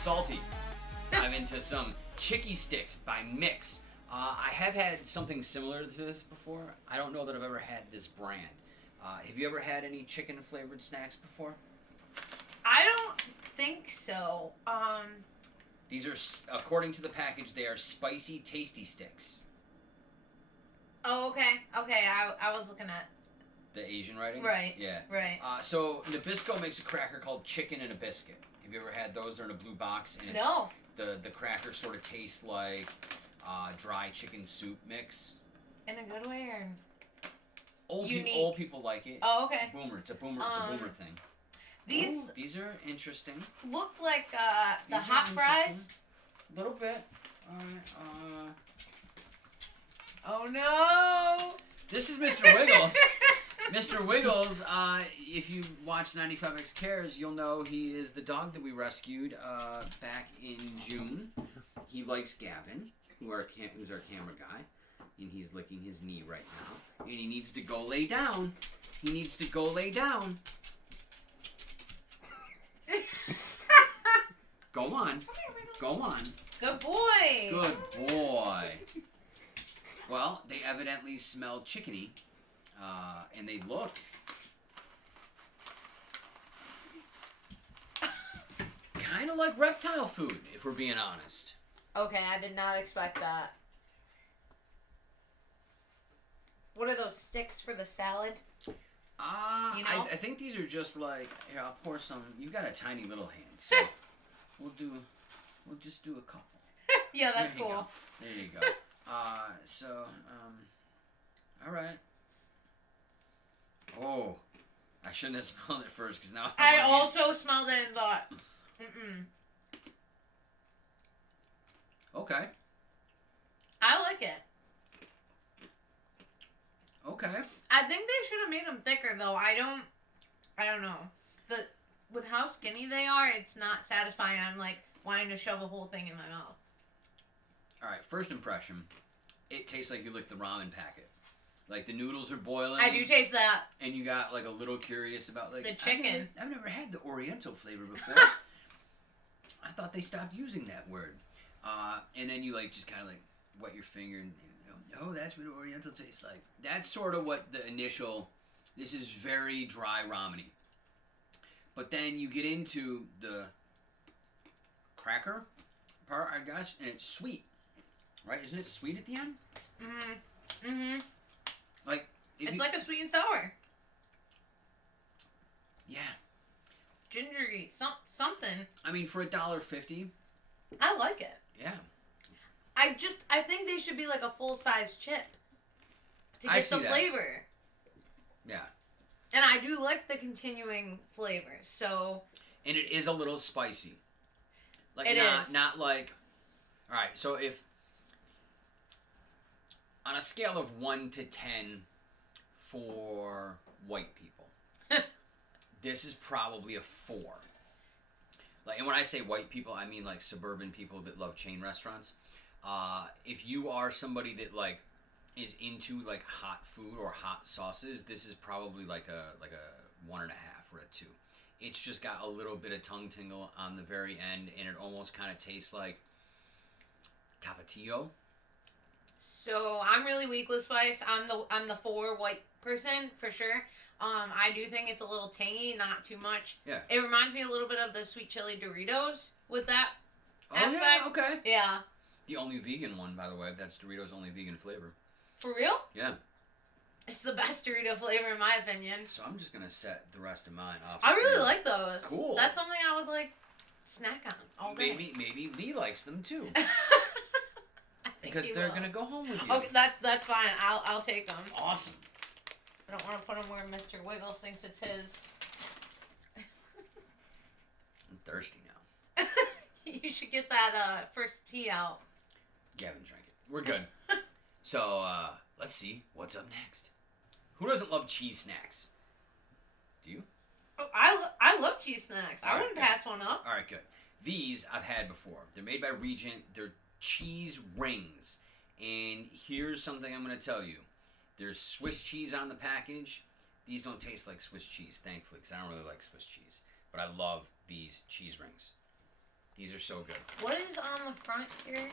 salty. I'm into some Chicky Sticks by Mix. I have had something similar to this before. I don't know that I've ever had this brand. Have you ever had any chicken flavored snacks before? I don't think so. These are, according to the package, they are spicy tasty sticks. Oh, okay. Okay, I was looking at... The Asian writing? Right. Yeah. Right. So Nabisco makes a cracker called Chicken and a Biscuit. Have you ever had those? They're in a blue box. And it's, no. The cracker sort of tastes like dry chicken soup mix. In a good way or... Old people like it. Oh, okay. Boomer. It's a boomer thing. These are interesting. Look like the hot fries. A little bit. Alright, Oh no! This is Mr. Wiggles. Mr. Wiggles, if you watch 95X Cares, you'll know he is the dog that we rescued back in June. He likes Gavin, who's our camera guy, and he's licking his knee right now. And he needs to go lay down. He needs to go lay down. Go on. Go on. Good boy. Good boy. Well, they evidently smell chickeny, and they look kind of like reptile food, if we're being honest. Okay, I did not expect that. What are those sticks for the salad? You know? I think these are just like, here, I'll pour some. You got a tiny little hand, so we'll just do a couple. Yeah, that's cool. There you go. All right. Oh, I shouldn't have smelled it first because now I also smelled it and thought, Okay. I like it. Okay. I think they should have made them thicker though. I don't know. With how skinny they are, it's not satisfying. I'm like wanting to shove a whole thing in my mouth. All right, first impression. It tastes like you licked the ramen packet. Like the noodles are boiling. I do taste that. And you got like a little curious about like the chicken. I've never had the Oriental flavor before. I thought they stopped using that word. And then you like just kind of like wet your finger and oh, that's what Oriental tastes like. That's sort of what the initial. This is very dry ramen-y. But then you get into the cracker part, I guess, and it's sweet. Right? Isn't it sweet at the end? Mm-hmm. Mm-hmm. Like it's like a sweet and sour. Yeah. Gingery, something. I mean, for $1.50. I like it. Yeah. I think they should be like a full-size chip to get the flavor. Yeah. And I do like the continuing flavors, so. And it is a little spicy. Like it is. Not like. All right, so if on a scale of 1 to 10 for white people, this is probably a 4. Like, and when I say white people, I mean like suburban people that love chain restaurants. If you are somebody that like is into like hot food or hot sauces, this is probably like a 1.5 or a 2. It's just got a little bit of tongue tingle on the very end, and it almost kind of tastes like Tapatio. So I'm really weak with spice. I'm the 4 white person for sure. I do think it's a little tangy, not too much. Yeah. It reminds me a little bit of the sweet chili Doritos with that aspect. Yeah, okay. Yeah. The only vegan one, by the way. That's Doritos' only vegan flavor. For real? Yeah. It's the best Dorito flavor in my opinion. So I'm just gonna set the rest of mine off. I really like those. Cool. That's something I would like snack on all day. Maybe Lee likes them too. Because he they're will. gonna go home with you. Okay, that's fine. I'll take them. Awesome. I don't want to put them where Mr. Wiggles thinks it's his. I'm thirsty now. You should get that first tea out. Gavin drank it. We're good. So let's see what's up next. Who doesn't love cheese snacks? Do you? Oh, I love cheese snacks. I wouldn't good. pass one up. All right, good. These I've had before. They're made by Regent. They're cheese rings. And here's something I'm going to tell you. There's Swiss cheese on the package. These don't taste like Swiss cheese, thankfully, because I don't really like Swiss cheese. But I love these cheese rings. These are so good. What is on the front here?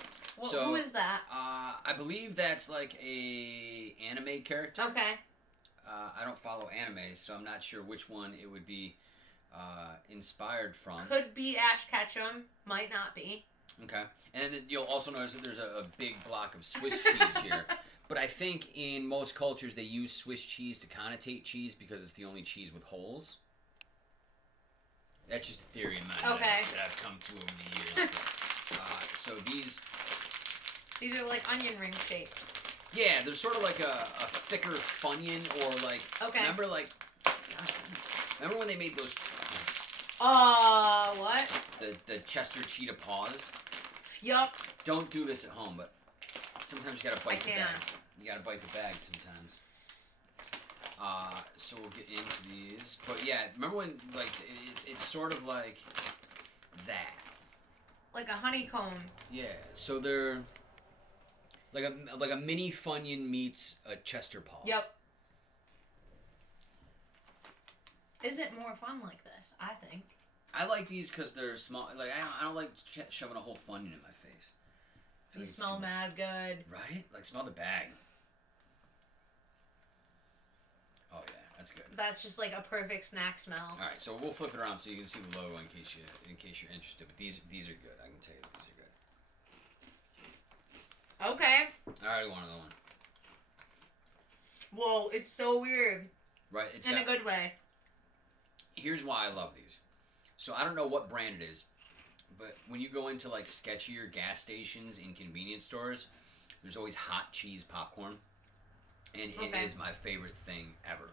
So, who is that? I believe that's like a anime character. Okay. I don't follow anime, so I'm not sure which one it would be inspired from. Could be Ash Ketchum. Might not be. Okay. And then you'll also notice that there's a big block of Swiss cheese here. But I think in most cultures they use Swiss cheese to connotate cheese because it's the only cheese with holes. That's just a theory of mine that I've come to over the years. So these are like onion ring shaped. Yeah, they're sort of like a thicker Funyun or like. Okay. Remember when they made those? What? The Chester Cheetah paws. Yup. Don't do this at home, but sometimes you gotta bite the bag. can't. You gotta bite the bag sometimes. So we'll get into these. But yeah, remember when, like, it's sort of like that. Like a honeycomb. Yeah, so they're like a mini Funyun meets a Chester paw. Yep. Is it more fun like this? I think. I like these because they're small. Like, I don't like shoving a whole Funyun in my face. They smell mad good. Right? Like, smell the bag. Oh yeah, that's good. That's just like a perfect snack smell. All right, so we'll flip it around so you can see the logo in case you're interested. But these are good. I can tell you that these are good. Okay. I already wanted one. Whoa, it's so weird. Right? It's in a good way. Here's why I love these. So I don't know what brand it is, but when you go into like sketchier gas stations and convenience stores, there's always hot cheese popcorn. And it is my favorite thing ever.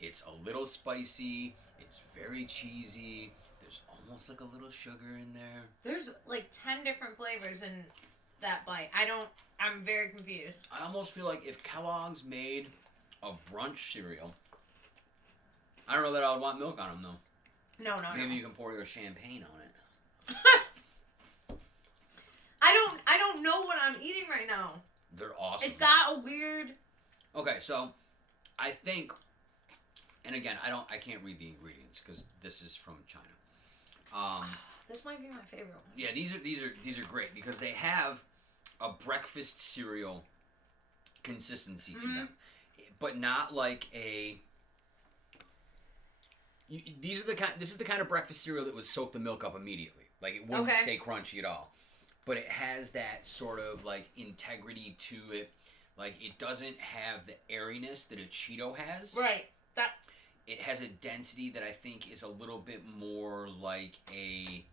It's a little spicy. It's very cheesy. There's almost like a little sugar in there. There's like 10 different flavors in that bite. I'm very confused. I almost feel like if Kellogg's made a brunch cereal, I don't know that I would want milk on them though. No. Maybe you can pour your champagne on it. I don't know what I'm eating right now. They're awesome. It's got a weird... Okay, so I think, and again, I can't read the ingredients because this is from China. This might be my favorite one. Yeah, these are great because they have a breakfast cereal consistency to them, but not like a. This is the kind of breakfast cereal that would soak the milk up immediately. Like it wouldn't stay crunchy at all, but it has that sort of like integrity to it. Like, it doesn't have the airiness that a Cheeto has. Right. It has a density that I think is a little bit more like a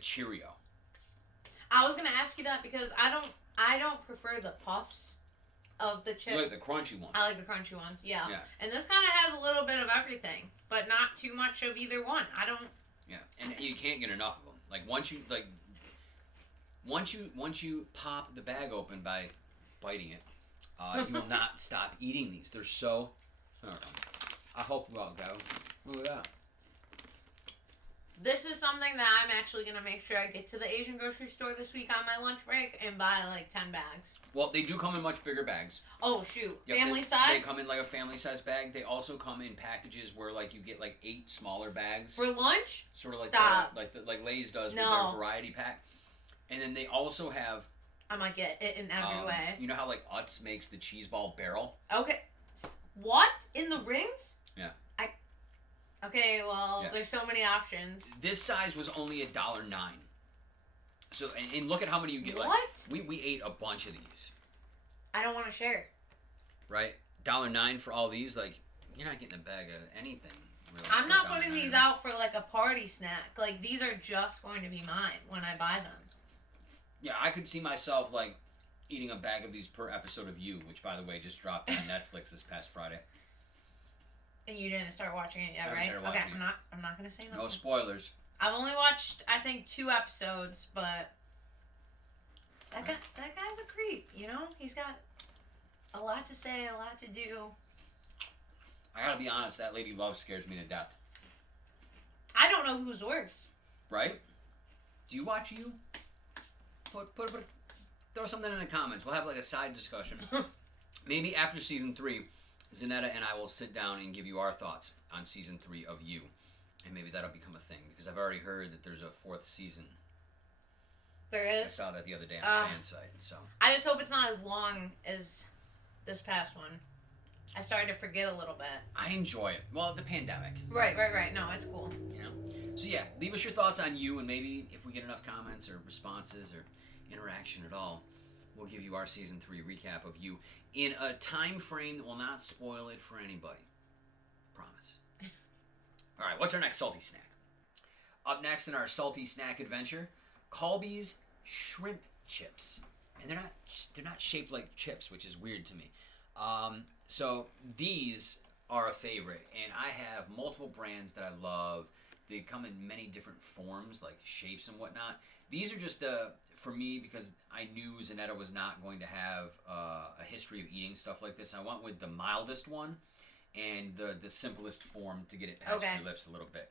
Cheerio. I was gonna ask you that because I don't prefer the puffs of the chip. You like the crunchy ones. I like the crunchy ones, yeah. And this kind of has a little bit of everything, but not too much of either one. I don't... Yeah, and you can't get enough of them. Like, once you pop the bag open by biting it, you will not stop eating these. They're so... I hope you all go. Look at that. This is something that I'm actually going to make sure I get to the Asian grocery store this week on my lunch break and buy like 10 bags. Well, they do come in much bigger bags. Oh, shoot. Yep, family size? They come in like a family size bag. They also come in packages where like you get like 8 smaller bags. For lunch? Sort of like Stop. like Lay's does with their variety pack. And then they also have... I might get it in every way. You know how like Utz makes the cheese ball barrel? Okay. What? In the rings? Yeah. Okay, well, there's so many options. This size was only $1.09. So, and look at how many you get. What? Like, we ate a bunch of these. I don't want to share. Right? $1.09 for all these. Like, you're not getting a bag of anything. Really, I'm not putting these out for like a party snack. Like, these are just going to be mine when I buy them. Yeah, I could see myself like eating a bag of these per episode of You, which by the way just dropped on Netflix this past Friday. And you didn't start watching it yet, right? Okay, I'm not gonna say nothing. No spoilers. I've only watched I think 2 episodes, but that guy's a creep, you know? He's got a lot to say, a lot to do. I gotta be honest, that lady love scares me to death. I don't know who's worse. Right? Do you watch You? Throw something in the comments. We'll have like a side discussion. Maybe after season 3, Zenetta and I will sit down and give you our thoughts on season 3 of You. And maybe that'll become a thing. Because I've already heard that there's a 4th season There I is. saw that the other day on the fan site. So I just hope it's not as long as this past one. I started to forget a little bit. I enjoy it. Well, the pandemic. Right. No, it's cool. You know? So yeah, leave us your thoughts on you, and maybe if we get enough comments or responses or interaction at all, we'll give you our season 3 recap of you in a time frame that will not spoil it for anybody. Promise. All right, what's our next salty snack? Up next in our salty snack adventure, Colby's shrimp chips, and they're not shaped like chips, which is weird to me. So these are a favorite, and I have multiple brands that I love. They come in many different forms, like shapes and whatnot. These are just for me, because I knew Zenetta was not going to have a history of eating stuff like this. I went with the mildest one and the simplest form to get it past your lips a little bit.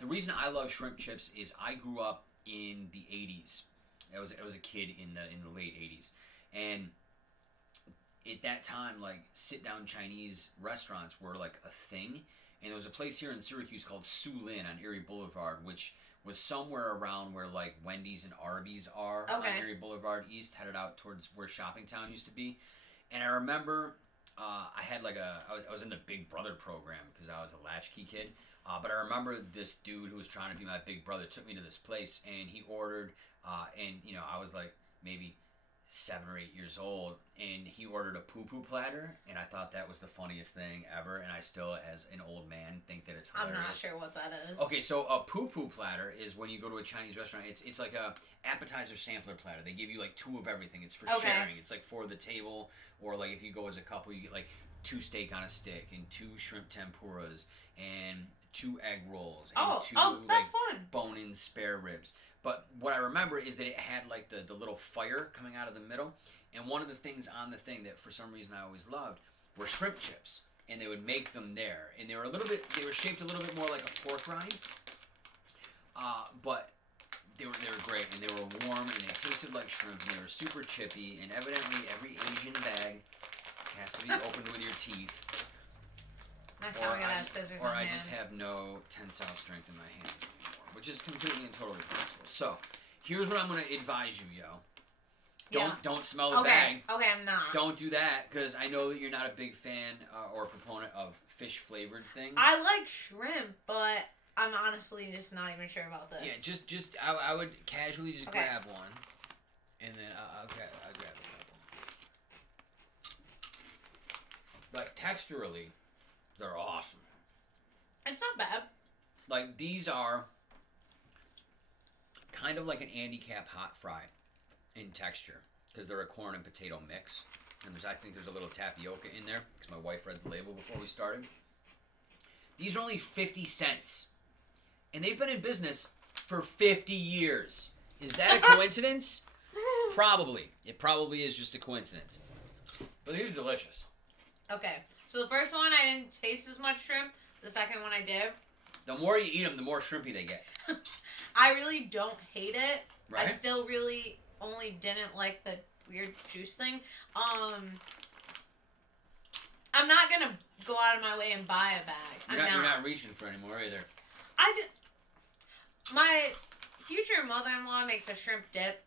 The reason I love shrimp chips is I grew up in the 80s. I was a kid in the late 80s, and at that time, like, sit-down Chinese restaurants were like a thing. And there was a place here in Syracuse called Su Lin on Erie Boulevard, which was somewhere around where like Wendy's and Arby's are on Erie Boulevard East, headed out towards where Shopping Town used to be. And I remember I had like I was in the Big Brother program because I was a latchkey kid. But I remember this dude who was trying to be my big brother took me to this place, and he ordered, and you know, I was like maybe 7 or 8 years old, and he ordered a poo-poo platter, and I thought that was the funniest thing ever, and I still, as an old man, think that it's hilarious. I'm not sure what that is. Okay, so a poo-poo platter is when you go to a Chinese restaurant, it's like a appetizer sampler platter. They give you like 2 of everything. It's for sharing. It's like for the table, or like if you go as a couple, you get like 2 steak on a stick, and 2 shrimp tempuras, and 2 egg rolls, and 2 that's fun. bone-in spare ribs. But what I remember is that it had like the little fire coming out of the middle. And one of the things on the thing that for some reason I always loved were shrimp chips. And they would make them there. And they were shaped a little bit more like a pork rind. But they were great. And they were warm, and they tasted like shrimp, and they were super chippy. And evidently every Asian bag has to be opened with your teeth. Next time we gotta have scissors or in I hand. just have no tensile strength in my hands anymore, which is completely and totally possible. So, here's what I'm going to advise you, yo. Don't smell the bag. Okay, I'm not. Don't do that, because I know that you're not a big fan or proponent of fish-flavored things. I like shrimp, but I'm honestly just not even sure about this. Yeah, I would casually just grab one, and then I'll grab a couple. Like, texturally, they're awesome. It's not bad. Like, these are kind of like an handicap hot fry in texture, because they're a corn and potato mix. And I think there's a little tapioca in there, because my wife read the label before we started. These are only 50 cents. And they've been in business for 50 years. Is that a coincidence? Probably. It probably is just a coincidence. But these are delicious. Okay. So the first one, I didn't taste as much shrimp. The second one, I did. The more you eat them, the more shrimpy they get. I really don't hate it. Right? I still really only didn't like the weird juice thing. I'm not going to go out of my way and buy a bag. You're not reaching for any more either. My future mother-in-law makes a shrimp dip.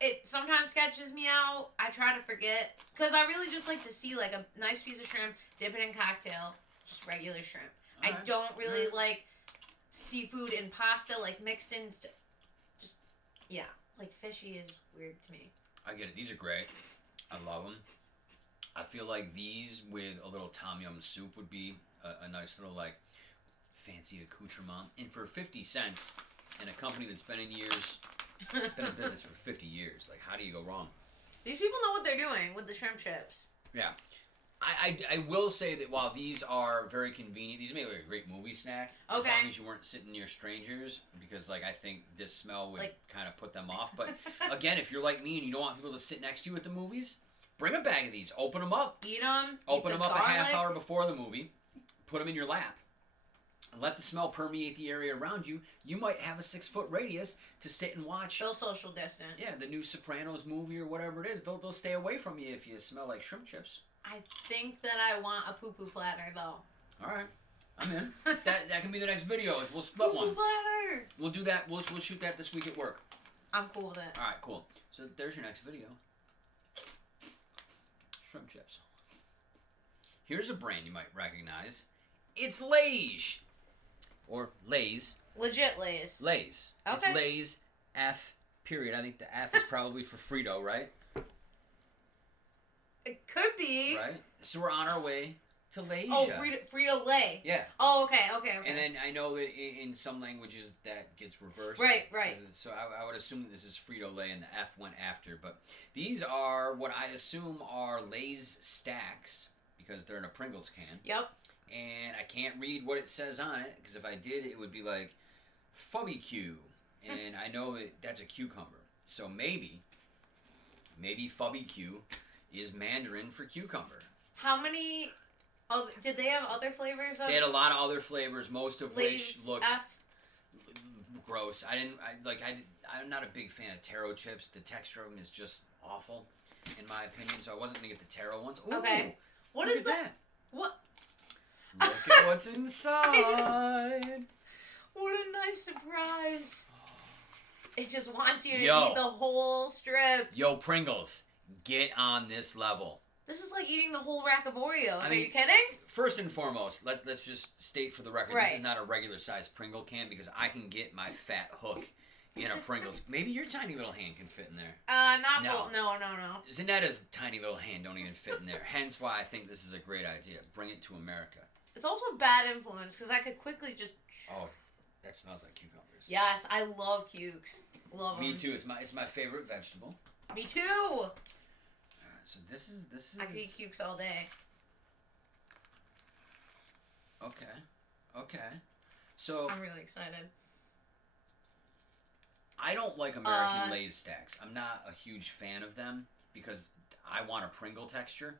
It sometimes sketches me out. I try to forget. Because I really just like to see like a nice piece of shrimp, dip it in cocktail, just regular shrimp. I don't really like seafood and pasta like mixed in. Like fishy is weird to me. I get it. These are great. I love them. I feel like these with a little tom yum soup would be a nice little like fancy accoutrement. And for 50 cents, in a company that's been in business for 50 years, like how do you go wrong? These people know what they're doing with the shrimp chips. Yeah. I will say that while these are very convenient, these make like a great movie snack. As long as you weren't sitting near strangers, because like I think this smell would kind of put them off. But again, if you're like me and you don't want people to sit next to you at the movies, bring a bag of these. Open them up. Eat them. Open them up a half hour before the movie. Put them in your lap. And let the smell permeate the area around you. You might have a 6-foot radius to sit and watch. They'll social distance. Yeah, the new Sopranos movie or whatever it is. They'll stay away from you if you smell like shrimp chips. I think that I want a poo-poo platter, though. All right. I'm in. that can be the next video. Is we'll split one. Poo-poo platter! We'll do that. We'll shoot that this week at work. I'm cool with it. All right, cool. So there's your next video. Shrimp chips. Here's a brand you might recognize. It's Lay's. Or Lay's. Legit Lay's. Lay's. Okay. It's Lay's F period. I think the F is probably for Frito, right? It could be. Right? So we're on our way to Lay's. Oh, Frito-Lay. Yeah. Oh, okay. And then I know that in some languages that gets reversed. Right. So I would assume that this is Frito-Lay and the F went after. But these are what I assume are Lay's stacks because they're in a Pringles can. Yep. And I can't read what it says on it because if I did, it would be like Fubby Q. And I know that that's a cucumber. So maybe Fubby Q is Mandarin for cucumber. How many... Oh, did they have other flavors? They had a lot of other flavors, most of Lay's which looked F? gross. I'm not a big fan of taro chips. The texture of them is just awful, in my opinion. So I wasn't gonna get the taro ones. Ooh, Okay. What look is at that? What? Look at what's inside. What a nice surprise. It just wants you to Yo. eat the whole strip. Yo, Pringles, get on this level. This is like eating the whole rack of Oreos. I Are mean, you kidding? First and foremost, let's just state for the record, Right. this is not a regular size Pringle can because I can get my fat hook in a Pringles. Maybe your tiny little hand can fit in there. Not No. full. No. Zenetta's tiny little hand don't even fit in there. Hence why I think this is a great idea. Bring it to America. It's also bad influence because I could quickly just... Oh, that smells like cucumbers. Yes, I love cukes. Love them. Me too. It's my favorite vegetable. Me too. So this is. I could eat cukes all day. Okay. So I'm really excited. I don't like American Lay's stacks. I'm not a huge fan of them because I want a Pringle texture.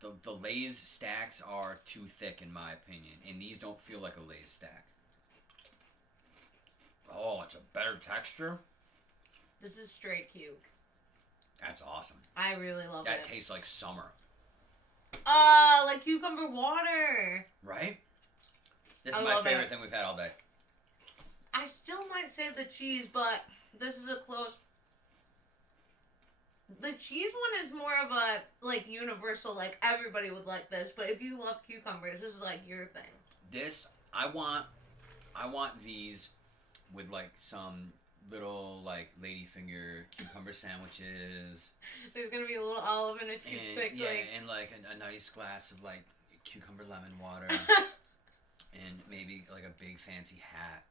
The Lay's stacks are too thick in my opinion, and these don't feel like a Lay's stack. Oh, it's a better texture. This is straight cuke. That's awesome. I really love That it. tastes like summer. Like cucumber water. Right? This I is my love favorite it. thing we've had all day. I still might say the cheese, but this is a close... The cheese one is more of a, like, universal, like, everybody would like this, but if you love cucumbers, this is, like, your thing. This, I want these with, like, some little, like, ladyfinger cucumber sandwiches. There's gonna be a little olive in a toothpick. Yeah, like... and, like, a nice glass of, like, cucumber lemon water. And maybe, like, a big fancy hat.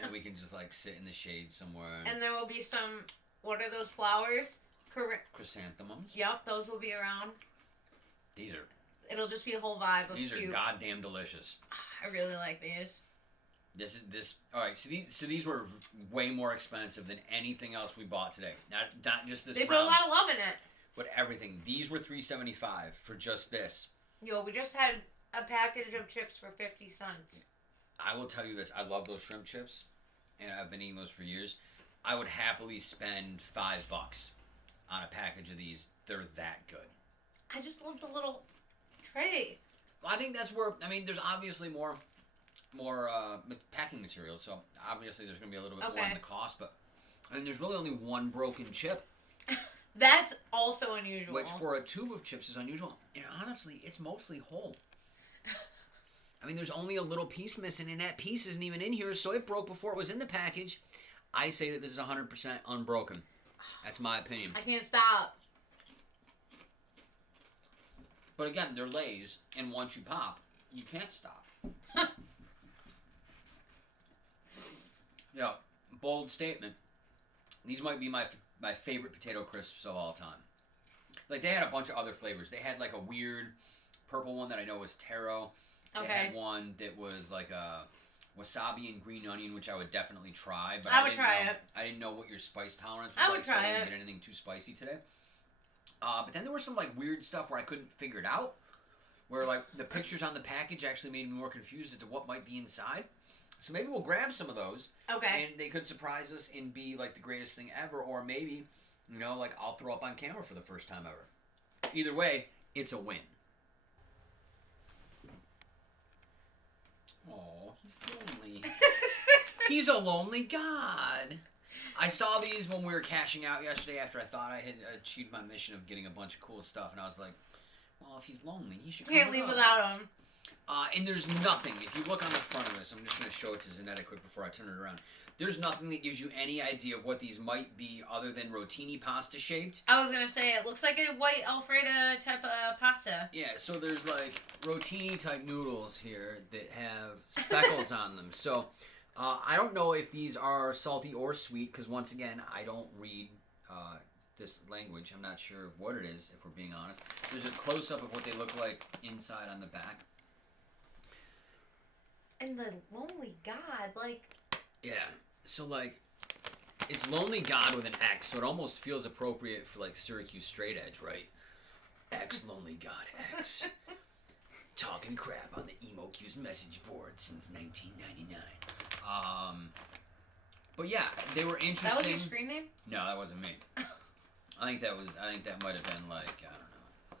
And we can just, like, sit in the shade somewhere. And there will be some, what are those flowers? Chrysanthemums. Yep, those will be around. These are... It'll just be a whole vibe of These are cute. goddamn delicious. I really like these. This. All right. So these were way more expensive than anything else we bought today. Not just this. They put a lot of love in it. But everything. These were $3.75 for just this. Yo, we just had a package of chips for 50 cents. I will tell you this. I love those shrimp chips, and I've been eating those for years. I would happily spend $5 on a package of these. They're that good. I just love the little tray. Well, I think that's where. I mean, there's obviously more packing material, so obviously there's going to be a little bit more in the cost. But I mean, there's really only one broken chip. That's also unusual. Which for a tube of chips is unusual. And honestly, it's mostly whole. I mean, there's only a little piece missing, and that piece isn't even in here, so it broke before it was in the package. I say that this is 100% unbroken. That's my opinion. I can't stop. But again, they're Lay's, and once you pop, you can't stop. Yeah, bold statement. These might be my favorite potato crisps of all time. Like, they had a bunch of other flavors. They had, like, a weird purple one that I know was taro. They had one that was, like, a wasabi and green onion, which I would definitely try. But I would try it. I didn't know what your spice tolerance was like, so I didn't get anything too spicy today. But then there was some, like, weird stuff where I couldn't figure it out. Where, like, the pictures on the package actually made me more confused as to what might be inside. So maybe we'll grab some of those. Okay. And they could surprise us and be, like, the greatest thing ever. Or maybe, you know, like, I'll throw up on camera for the first time ever. Either way, it's a win. Oh, he's lonely. He's a lonely god. I saw these when we were cashing out yesterday after I thought I had achieved my mission of getting a bunch of cool stuff, and I was like, well, if he's lonely, he should come Can't leave without him. And there's nothing. If you look on the front of this, I'm just going to show it to Zenetta quick before I turn it around. There's nothing that gives you any idea of what these might be other than rotini pasta shaped. I was going to say, it looks like a white Alfredo type of pasta. Yeah, so there's like rotini type noodles here that have speckles on them. So I don't know if these are salty or sweet, because once again, I don't read this language. I'm not sure what it is, if we're being honest. There's a close-up of what they look like inside on the back. And the Lonely God, like... Yeah, so like, it's Lonely God with an X, so it almost feels appropriate for like Syracuse straight edge, right? X Lonely God X. Talking crap on the Emo Q's message board since 1999. But yeah, they were interesting. That was your screen name? No, that wasn't me. I think that might have been like, I don't know,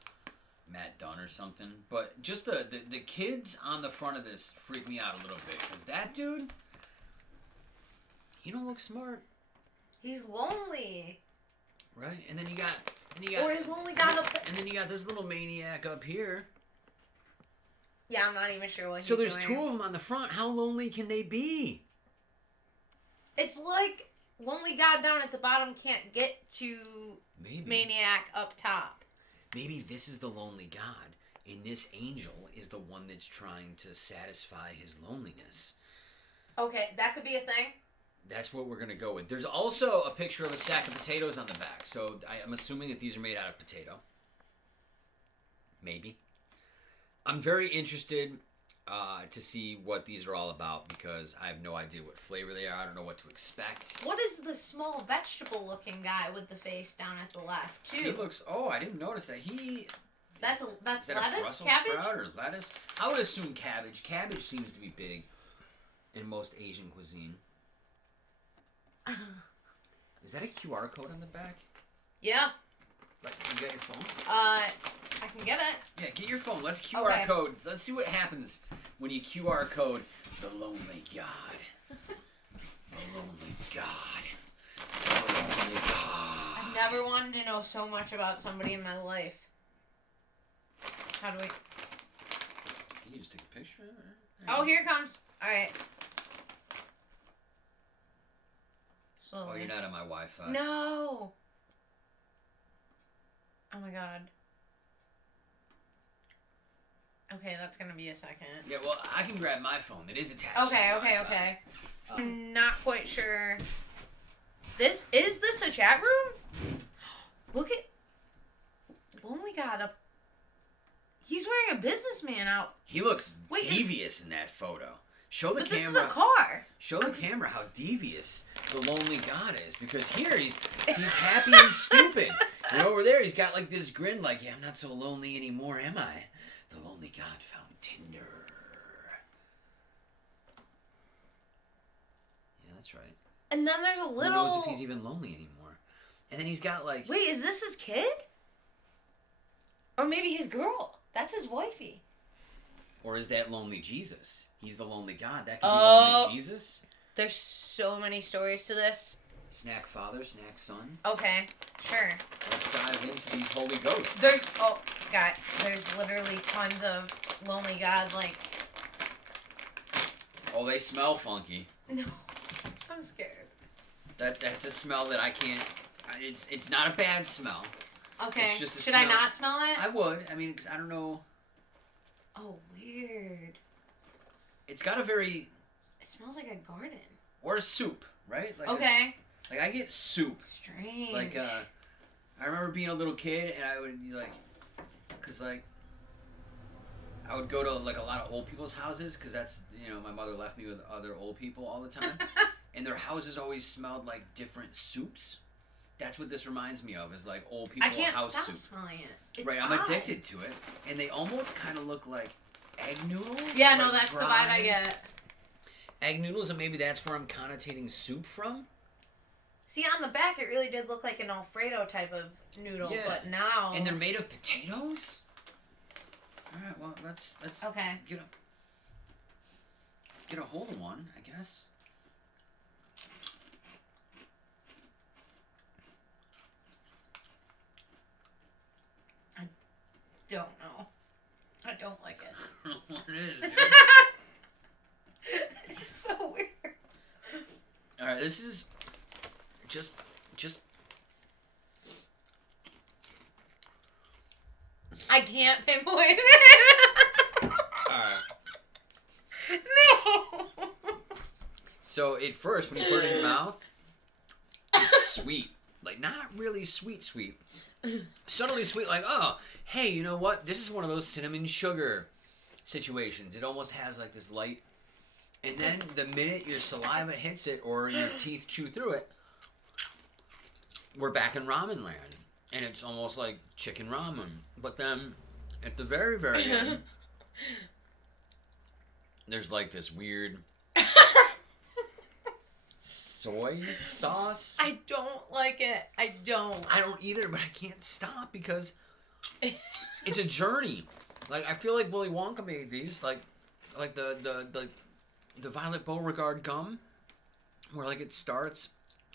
Matt Dunn or something. But just the kids on the front of this freak me out a little bit, because that dude, he don't look smart. He's lonely. Right? And then you got or his lonely God up there. And then you got this little maniac up here. Yeah, I'm not even sure what he's doing. So there's doing. two of them on the front. How lonely can they be? It's like Lonely God down at the bottom can't get to Maniac up top. Maybe this is the lonely God, and this angel is the one that's trying to satisfy his loneliness. Okay, that could be a thing. That's what we're going to go with. There's also a picture of a sack of potatoes on the back, so I'm assuming that these are made out of potato. Maybe. I'm very interested to see what these are all about, because I have no idea what flavor they are. I don't know what to expect. What is the small vegetable-looking guy with the face down at the left, too? He looks... Oh, I didn't notice that. That's is that lettuce? A Brussels cabbage? Sprout or lettuce? I would assume cabbage. Cabbage seems to be big in most Asian cuisine. Is that a QR code on the back? Yeah. Like, you got your phone? I can get it. Yeah, get your phone. Let's QR code. Let's see what happens when you QR code the lonely God. The lonely God. The lonely God. I've never wanted to know so much about somebody in my life. How do we... You can just take a picture. Oh, here it comes. All right. Slowly. Oh, you're not on my Wi-Fi. No. Oh my god. Okay, that's gonna be a second. Yeah, well, I can grab my phone. It is attached. Okay. I'm not quite sure. Is this a chat room? Look at Lonely God up. He's wearing a businessman out. He looks devious in that photo. Show the camera. This is a car. Show the camera how devious the lonely God is, because here he's happy and stupid. And over there he's got like this grin, like, yeah, I'm not so lonely anymore, am I? The lonely God found Tinder. Yeah, that's right. And then there's a little... Who knows if he's even lonely anymore? And then he's got like... Wait, is this his kid? Or maybe his girl. That's his wifey. Or is that lonely Jesus? He's the lonely God. That could be lonely Jesus. There's so many stories to this. Snack father, snack son. Okay, sure. Let's dive into these holy ghosts. There's literally tons of Lonely God, like... Oh, they smell funky. No, I'm scared. That's a smell that I can't... It's not a bad smell. Okay, it's just a should smell. I not smell it? I would. I mean, I don't know. Oh, weird. It's got a very... It smells like a garden. Or a soup, right? Like okay. Like, I get soup. Strange. Like, I remember being a little kid, and I would be like... Because, like... I would go to, like, a lot of old people's houses, because that's, you know, my mother left me with other old people all the time. And their houses always smelled like different soups. That's what this reminds me of, is like old people house soup. I can't stop smelling it. It's right, I'm odd. addicted to it. And they almost kind of look like egg noodles. Yeah, like no, that's the vibe I get. Egg noodles, and maybe that's where I'm connotating soup from. See, on the back, it really did look like an Alfredo type of noodle, but now... And they're made of potatoes? Alright, well, let's okay. get a hold of one, I guess. don't know. I don't like it. What is it? It's so weird. All right, this is just. I can't pinpoint it. All right. No. So at first, when you put it in your mouth, it's sweet. Like, not really sweet. Subtly sweet, like, oh, hey, you know what? This is one of those cinnamon sugar situations. It almost has, like, this light. And then the minute your saliva hits it or your teeth chew through it, we're back in ramen land. And it's almost like chicken ramen. But then, at the very, very end, there's, like, this weird soy sauce. I don't like it. I don't either, but I can't stop because it's a journey. Like, I feel like Willy Wonka made these, like the Violet Beauregard gum, where like it starts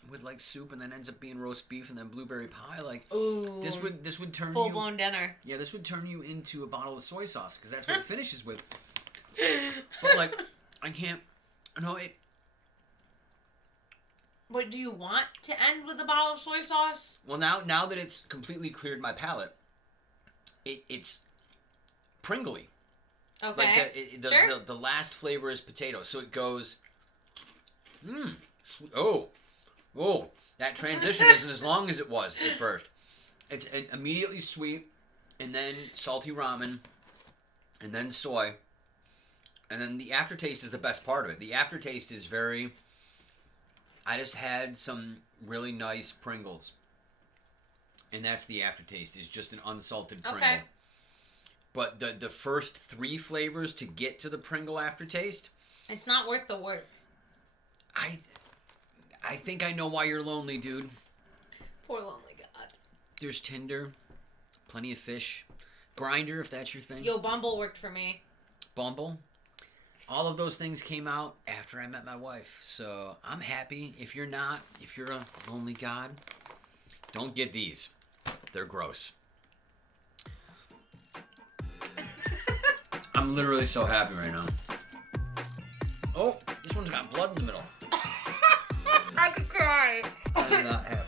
with like soup and then ends up being roast beef and then blueberry pie. Like, ooh, this would turn full blown dinner. Yeah, this would turn you into a bottle of soy sauce because that's what it finishes with. But like, I can't. No, it. What do you want to end with a bottle of soy sauce? Well, now that it's completely cleared my palate, it's Pringly. Okay. Like sure. the last flavor is potato, so it goes. Oh, that transition isn't as long as it was at first. It's immediately sweet, and then salty ramen, and then soy, and then the aftertaste is the best part of it. The aftertaste is very. I just had some really nice Pringles, and that's the aftertaste. Is just an unsalted Pringle. Okay. But the first 3 flavors to get to the Pringle aftertaste, it's not worth the work. I think I know why you're lonely, dude. Poor lonely god. There's Tinder, plenty of fish, Grindr if that's your thing. Yo, Bumble worked for me. Bumble. All of those things came out after I met my wife, so I'm happy. If you're not, if you're a lonely god, don't get these. They're gross. I'm literally so happy right now. Oh, this one's got blood in the middle. I could cry. I'm not happy.